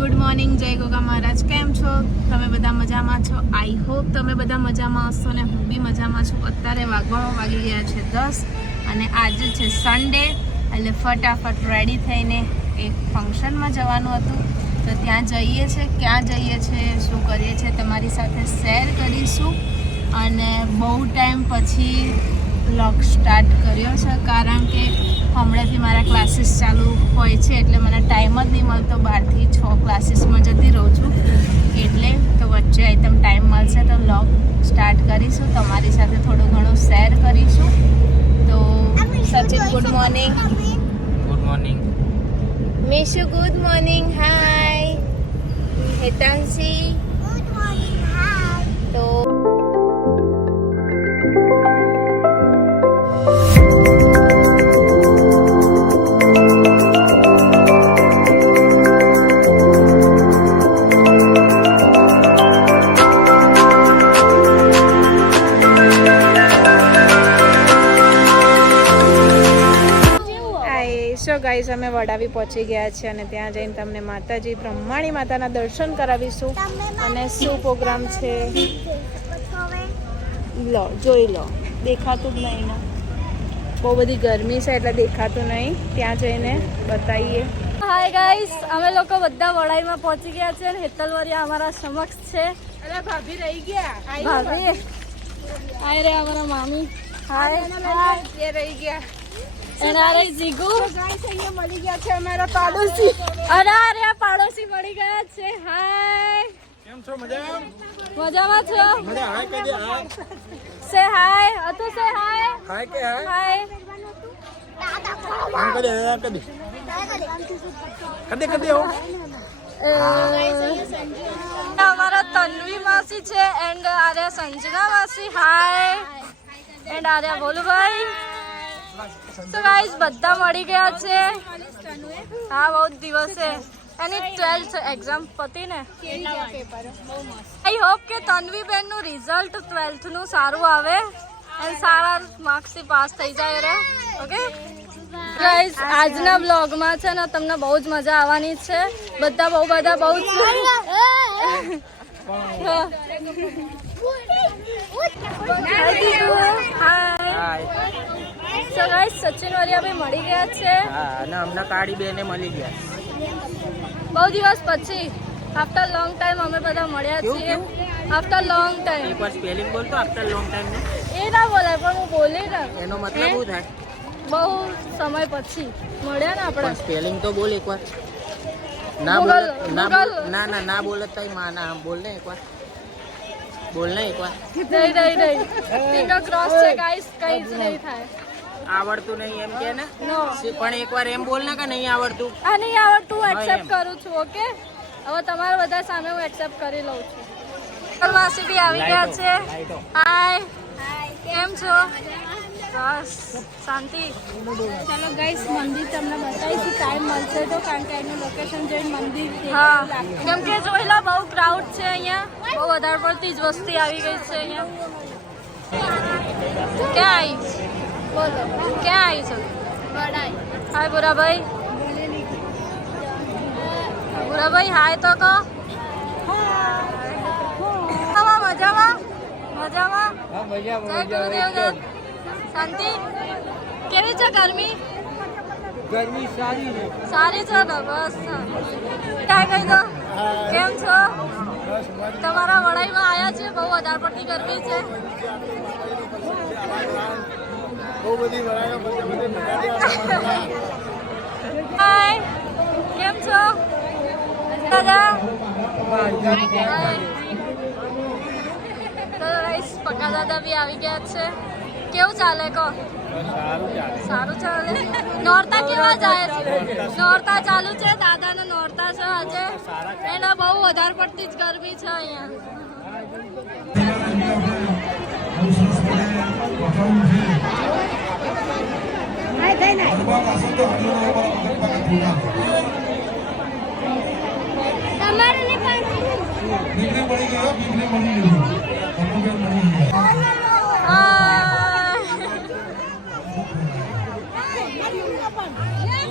Good morning, જય ગોગા મહારાજ. કેમ છો તમે બધા? મજામાં છો? આઈ હોપ તમે બધા મજામાં હશો ને હું બી મજામાં છું. અત્યારે વાગી ગયા છે 10 અને આજે છે સન્ડે, એટલે ફટાફટ રેડી થઈને એક ફંક્શનમાં જવાનું હતું, તો ત્યાં જઈએ છીએ. ક્યાં જઈએ છીએ, શું કરીએ છીએ, તમારી સાથે શેર કરીશું. અને બહુ ટાઈમ પછી વ્લોગ સ્ટાર્ટ કર્યો છે, કારણ કે હમણાંથી મારા ક્લાસીસ ચાલુ હોય છે, એટલે મને ટાઈમ જ નહીં મળતો. 12 થી 6 ક્લાસીસમાં જતી રહું છું, એટલે તો વચ્ચે એકદમ ટાઈમ મળશે તો વ્લોગ સ્ટાર્ટ કરીશું, તમારી સાથે થોડું ઘણું શેર કરીશું. તો Sachin good morning. Good morning. Mishu good morning. Hi Hetanshi good morning. Hi. તો ગાઈસ, અમે વડાવી પહોંચી ગયા છીએ અને ત્યાં જઈને તમને માતાજી બ્રહ્માણી માતાના દર્શન કરાવીશું. અને શું પ્રોગ્રામ છે લો, જોઈ લો. દેખાતું જ નહીં ને, બહુ બધી ગરમી છે એટલે દેખાતું નહીં. ત્યાં જઈને બતાવીએ. હાય ગાઈસ, અમે લોકો બધા વડાઈમાં પહોંચી ગયા છે અને હેતલવરિયા અમારા સમક્ષ છે. અરે ભાભી રહી ગયા. ભાભી હાય રે અમારા મામી. હાય એ રહી ગયા. એનારે જીગુ ગાઈસ, અહીંયા મળી ગયા છે અમારા પાડોશી. અરે આ પાડોશી મળી ગયા છે. હાય, કેમ છો? મજામાં? મજામાં છો? મજા. હાય કહી દે. હાય. સે હાય. અતુ સે હાય. હાય કે હાય. હાય. આમ કહી દે. કહી દે. કહી દે. કહી દે. અમારા તન્વી માસી છે એન્ડ આર્યા સંજના માસી. હાય. એન્ડ આર્યા બોલુભાઈ. તો ગાઈસ, બધા મળી ગયા છે. હા, બહુ દિવસે એની 12th એક્ઝામ પતી ને. આઈ હોપ કે તન્વી બેન નું રિઝલ્ટ 12th નું સારું આવે અને સારા માર્ક્સ થી પાસ થઈ જાય રે. ઓકે ગાઈસ, આજના બ્લોગમાં છે ને તમને બહુ જ મજા આવવાની છે. બધા બહુ જ સો ગાઈસ, સચિન વરિયા ભાઈ મળી ગયા છે. હા, અને અમને કાળી બેને મળી ગયા. બહુ દિવસ પછી આફ્ટર લોંગ ટાઈમ અમે બધા મળ્યા છીએ. After long time. એકવાર સ્પેલિંગ બોલ તો. આફ્ટર લોંગ ટાઈમ ને એ ના બોલાય, પણ હું બોલી ને. એનો મતલબ શું થાય? બહુ સમય પછી મળ્યા ને આપણે. સ્પેલિંગ તો બોલ એકવાર. ના બોલ. ના બોલ તઈ માં ના બોલ ને એકવાર. બોલ ને એકવાર. નહીં ફિંગર ક્રોસ છે ગાઈસ, કઈ જ નહીં થાય. આવડતું નહીં એમ કે ને? નો, પણ એકવાર એમ બોલ ને કે નહીં આવડતું. આ નહીં આવડતું, હું એક્સેપ્ટ કરું છું. ઓકે, હવે તમારા બધા સામે હું એક્સેપ્ટ કરી લઉં છું. માસી બી આવી ગયા છે. હાય, કેમ છો? બસ શાંતિ. ચાલો ગાઈસ, મંદિર તમને બતાવીશું. ટાઈમ મળશે તો, કારણ કે એનું લોકેશન જોઈને મંદિર. હા, કેમ કે જોઈ લો, બહુ ક્રાઉડ છે અહીંયા. બહુ વધારે પડતી જ વસ્તી આવી ગઈ છે અહીંયા. ક્યાં આવી? બોલો, ક્યાં આવી છો? હાય ભૂરાભાઈ. ભૂરાભાઈ હાય તો કહો. મજામાં? જય ગુરુદેવ દત્ત. શાંતિ? કેવી છે ગરમી? ગરમી સારી છે. સારી છે ને? બસ. ક્યાં કહી દો, કેમ છો? તમારા વડાઈમાં આવ્યા છે, બહુ વધારે પડતી ગરમી છે. હાય, કેમ છો દાદા? પક્કા દાદા બી આવી ગયા છે. કેવું ચાલે કહો? સારું ચાલે. નોરતા કેવા જાય છે? નોરતા ચાલુ છે, દાદાને નોરતા છે આજે. એના બહુ વધારે પડતી જ ગરમી છે અહીંયા.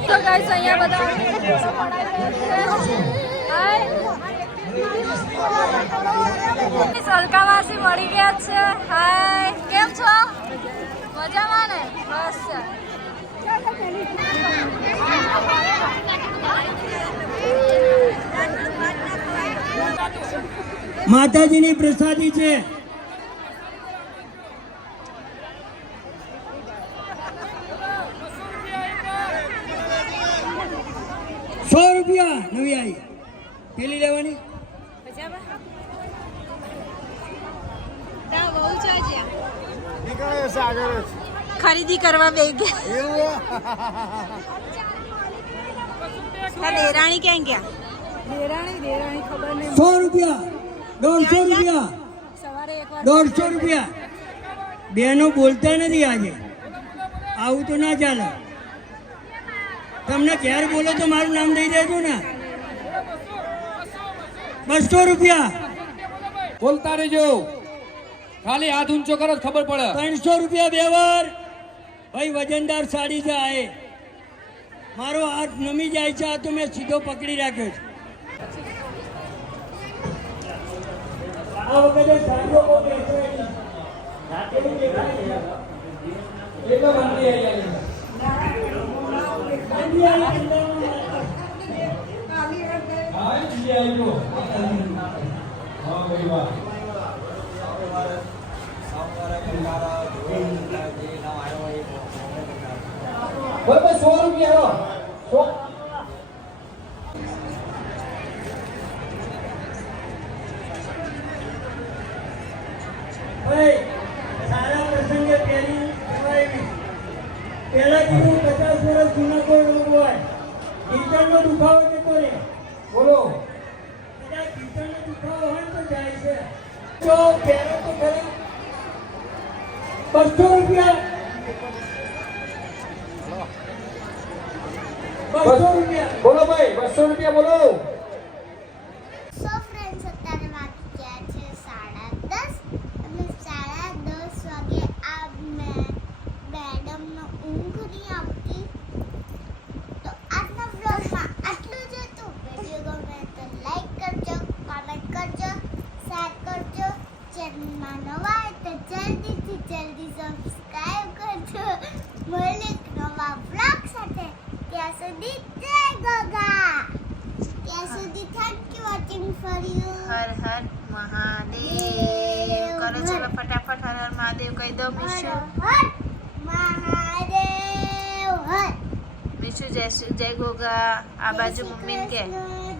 તો ગાઈસ અહીંયા બધા હાય સલકા માસી મળી ગયા છે. હાય, કેમ છો? મજામાં ને? બસ. માતાજીની પ્રસાદી છે. ₹100 નવી આવી. પેલી લેવાની. ખરીદી કરવા બે ગયા. દેરાણી ક્યાં ગયા? દેરાણી ખબર નહીં. ₹100 ₹150 બેનો બોલતા નથી આજે. આવું તો ના ચાલે. તમને ક્યારે બોલો તો મારું નામ દઈ દેજો ને. ₹200 બોલતા રહેજો. ખાલી હાથ ઊંચો કરો તો ખબર પડે. ₹300 બે વાર. ભાઈ વજનદાર સાડી છે આ. મારો હાથ નમી જાય છે, આ તો મેં સીધો પકડી રાખ્યો છે. આ વખતે સાડીઓ બહુ વેચવાની. રાતેની દેખાય છે. કેટલા બંધી આવી? બાંધી આવી અંદર. હા, જી આવજો. હા ભાઈ વાહ. બરાબર ₹100 ભાઈ સારા પ્રસંગે પહેરી જવાય. પહેલા કીધું 50 વર્ષ જૂનો કોઈ રોગ હોય, કીર્તનનો દુખાવો જતો રહે. બોલો. કદાચ કીર્તનનો દુખાવો હોય ને તો જાય છે. જો પહેરો તો ખરા. ₹200 ₹200 બોલો ભાઈ, ₹200 બોલો. સો ફ્રેન્ડ્સ અત્યારે વાગી ગયા છે 10:30 અને 10:30 વાગે આ મેડમનો ઊંઘ નહીં આવતી. તો આજના બ્લોગમાં આટલું જ હતું. વિડીયો ગમે તો લાઈક કરજો, કોમેન્ટ કરજો, શેર કરજો. ચેનલમાં નવા હોય તો જલ્દી સબસ્ક્રાઈબ કરજો. મળીએ એક નવા બ્લોગ સાથે. ત્યાં સુધી જય ગોગા. ત્યાં સુધી thank you watching for you. Har Har Mahadev કરો. ચલો ફટાફટ હર હર મહાદેવ કહી દો. મીશુ મહાદેવ હર. મીશુ જય ગોગા. આ બાજુ મમ્મીને કે કૃષ્ણ.